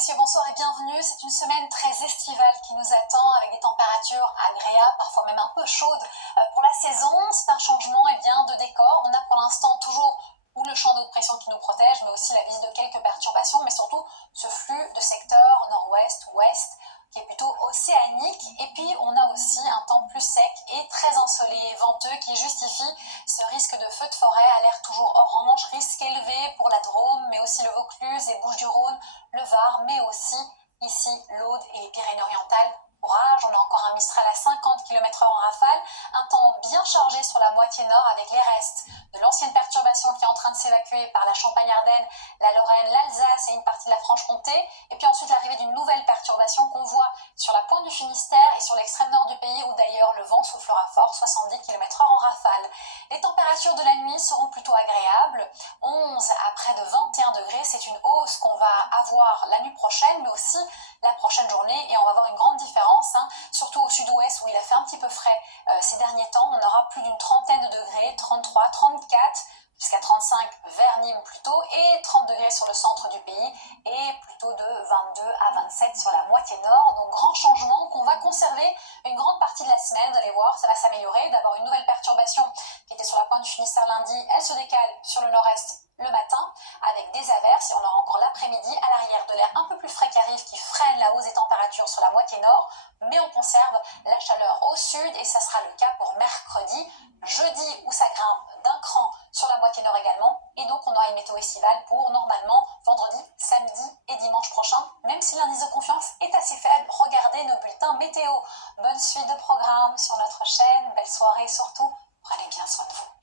messieurs, bonsoir et bienvenue. C'est une semaine très estivale qui nous attend avec des températures agréables, parfois même un peu chaudes pour la saison. C'est un changement de décor. On a pour l'instant toujours le champ de haute pression qui nous protège, mais aussi la visite de quelques perturbations, mais surtout ce flux de secteur nord-ouest, ouest, qui est plutôt océanique. Et puis on a aussi un temps plus sec et très ensoleillé, venteux, qui justifie ce risque de feu de forêt, alerte toujours orange, risque élevé pour la Drôme, mais aussi le Vaucluse, les Bouches-du-Rhône, le Var, mais aussi ici l'Aude et les Pyrénées-Orientales. Courage, on a encore un Mistral à 50 km/h en rafale, un temps bien chargé sur la moitié nord avec les restes de l'ancienne perturbation qui est en train de s'évacuer par la Champagne-Ardenne, la Lorraine, l'Alsace et une partie de la Franche-Comté, et puis ensuite l'arrivée d'une nouvelle perturbation qu'on voit sur la pointe du Finistère et sur l'extrême nord du pays où d'ailleurs le vent soufflera fort, 70 km/h en rafale. Les températures de la nuit seront plutôt agréables, 11 à près de 21 degrés, c'est une hausse qu'on va avoir la nuit prochaine, mais aussi la prochaine journée, et on va voir une grande différence, surtout au sud-ouest où il a fait un petit peu frais ces derniers temps. On aura plus d'une trentaine de degrés, 33, 34, jusqu'à 35 vers Nîmes plutôt, et 30 degrés sur le centre du pays, et plutôt de 22 à 27 sur la moitié nord. Donc grand changement qu'on va conserver une grande partie de la semaine. Vous allez voir, ça va s'améliorer. D'abord une nouvelle perturbation qui était sur la pointe du Finistère lundi, elle se décale sur le nord-est le matin avec des averses, et on aura encore l'après-midi à l'arrière de l'air un peu plus frais qui arrive, qui freine la hausse des températures sur la moitié nord, mais on conserve la chaleur au sud, et ça sera le cas pour mercredi, jeudi où ça grimpe d'un cran sur la moitié nord également, et donc on aura une météo estivale pour normalement vendredi, samedi et dimanche prochain, même si l'indice de confiance est assez faible. Regardez nos bulletins météo. Bonne suite de programmes sur notre chaîne, belle soirée surtout, prenez bien soin de vous.